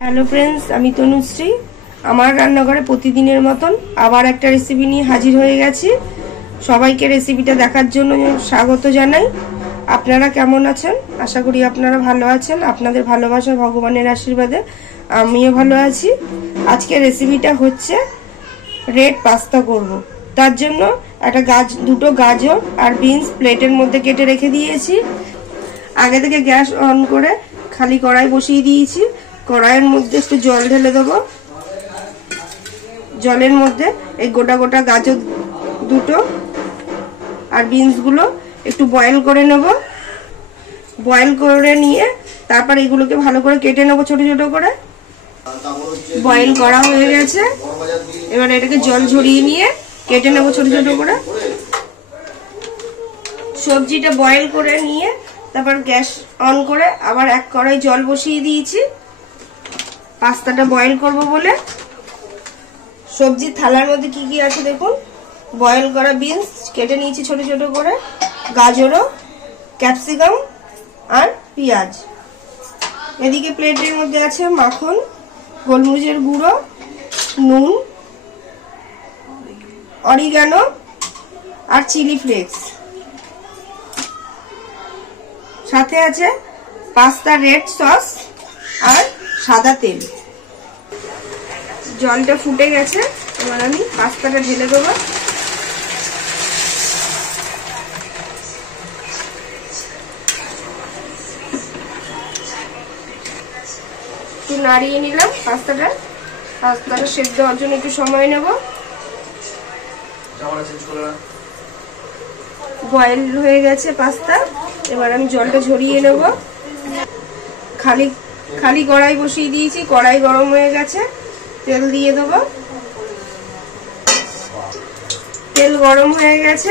Hello friends, আমি তনুশ্রী। আমার রান্নাঘরে প্রতিদিনের মতন আবার একটা রেসিপি নিয়ে হাজির হয়ে গেছি। সবাইকে রেসিপিটা দেখার জন্য স্বাগত জানাই। আপনারা কেমন আছেন? আশা করি আপনারা ভালো আছেন। আপনাদের ভালোবাসা, ভগবানের আশীর্বাদে আমিও ভালো আছি। আজকে রেসিপিটা হচ্ছে রেড পাস্তা করব। তার জন্য দুটো গাজর আর বিনস প্লেটের মধ্যে কেটে রেখে দিয়েছি। আগে থেকে গ্যাস অন করে খালি কড়াই বসিয়ে দিয়েছি। কড়াইয়ের মধ্যে একটু জল ঢেলে দেবো। জলের মধ্যে এই গোটা গোটা গাজর দুটো আর বিনসগুলো একটু বয়েল করে নেব। বয়েল করে নিয়ে তারপর এগুলোকে ভালো করে কেটে নেব ছোট ছোট করে। বয়েল করা হয়ে গেছে, এবার এটাকে জল ঝরিয়ে নিয়ে কেটে নেব ছোট ছোট করে। সবজিটা বয়েল করে নিয়ে তারপর গ্যাস অন করে আবার এক কড়াই জল বসিয়ে দিয়েছি পাস্তাটা বয়েল করব বলে। সবজির থালার মধ্যে কি কি আছে দেখুন। বয়েল করা বিনস কেটে নিয়েছি ছোট ছোট করে, গাজরও, ক্যাপসিকাম আর পেঁয়াজ। এদিকে প্লেটের মধ্যে আছে মাখন, গোলমরিচের গুঁড়ো, নুন, অরিগানো আর চিলি ফ্লেক্স। সাথে আছে পাস্তা রেড সস আর সাদা তেল। জলটা ফুটে গেছে, এবার আমি পাস্তাটা ঢেলে দেবো। একটু নাড়িয়ে নিলাম পাস্তাটা সেদ্ধ হওয়ার জন্য একটু সময় নেব। বয়েল হয়ে গেছে পাস্তা, এবার আমি জলটা ঝরিয়ে নেব। খালি কড়াই বসিয়ে দিয়েছি, কড়াই গরম হয়ে গেছে, তেল দিয়ে দেবো। তেল গরম হয়ে গেছে,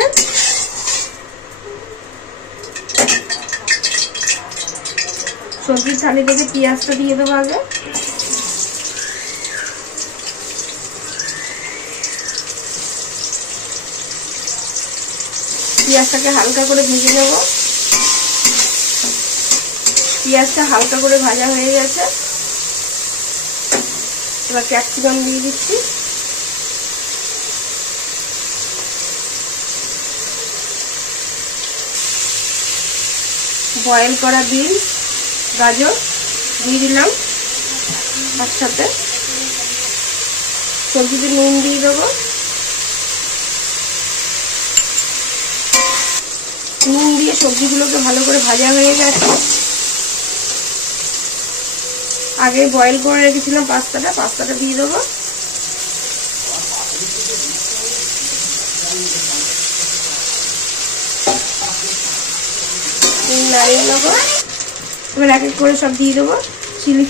সবজির থালি থেকে পেঁয়াজটা দিয়ে দেবো আগে। পেঁয়াজটাকে হালকা করে ভেজে নেব। পেঁয়াজটা হালকা করে ভাজা হয়ে গেছে, এবার ক্যাপসিকাম দিয়ে দিচ্ছি। বয়েল করা বিনস, গাজর দিয়ে দিলাম একসাথে। সবজিতে নুন দিয়ে দেবো। নুন দিয়ে সবজিগুলোকে ভালো করে ভাজা হয়ে গেছে। আগে বয়েল করে রেখেছিলাম পাস্তাটা দিয়ে দেবো। নাড়িয়ে নেবো। এবার এক এক করে সব দিয়ে দেবো। চিলি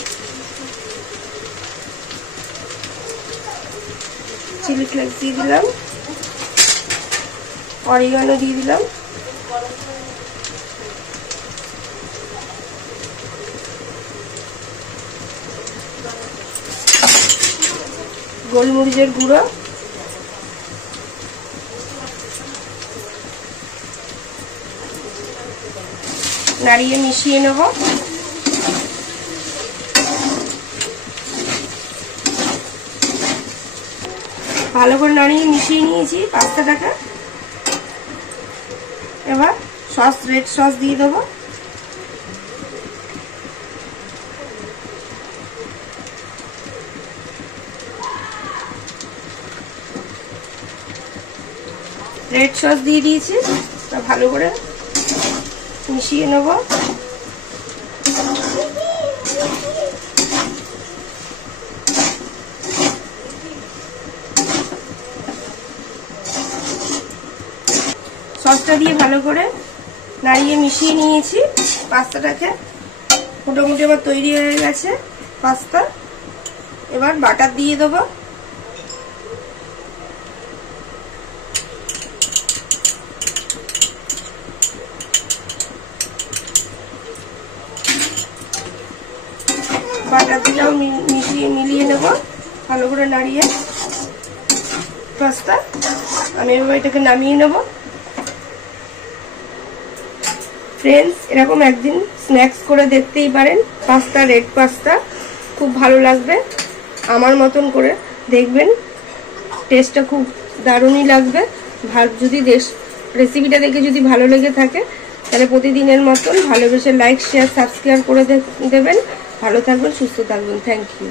ফ্লেক্স দিয়ে দিলাম, অরিগানো দিয়ে দিলাম, গোলমরিচের গুঁড়ো, নাড়িয়ে মিশিয়ে নেব। ভালো করে নাড়িয়ে মিশিয়ে নিয়েছি পাস্তাটাকে। এবার রেড সস দিয়ে দেবো। রেড সস দিয়ে দিয়েছি, তা ভালো করে মিশিয়ে নেব। সসটা দিয়ে ভালো করে নাড়িয়ে মিশিয়ে নিয়েছি পাস্তাটাকে। মোটামুটি এবার তৈরি হয়ে গেছে পাস্তা। এবার বাটার দিয়ে দেবো। বাটার দিয়েও মিলিয়ে নেব ভালো করে নাড়িয়ে পাস্তা। আমি এবার এটাকে নামিয়ে নেব। ফ্রেন্ডস, এরকম একদিন স্ন্যাক্স করে দেখতেই পারেন পাস্তা, রেড পাস্তা। খুব ভালো লাগবে। আমার মতন করে দেখবেন, টেস্টটা খুব দারুণই লাগবে। যদি রেসিপিটা দেখে যদি ভালো লেগে থাকে তাহলে প্রতিদিনের মতন ভালোবেসে লাইক, শেয়ার, সাবস্ক্রাইব করে দেবেন। ভালো থাকবেন, সুস্থ থাকবেন। Thank you.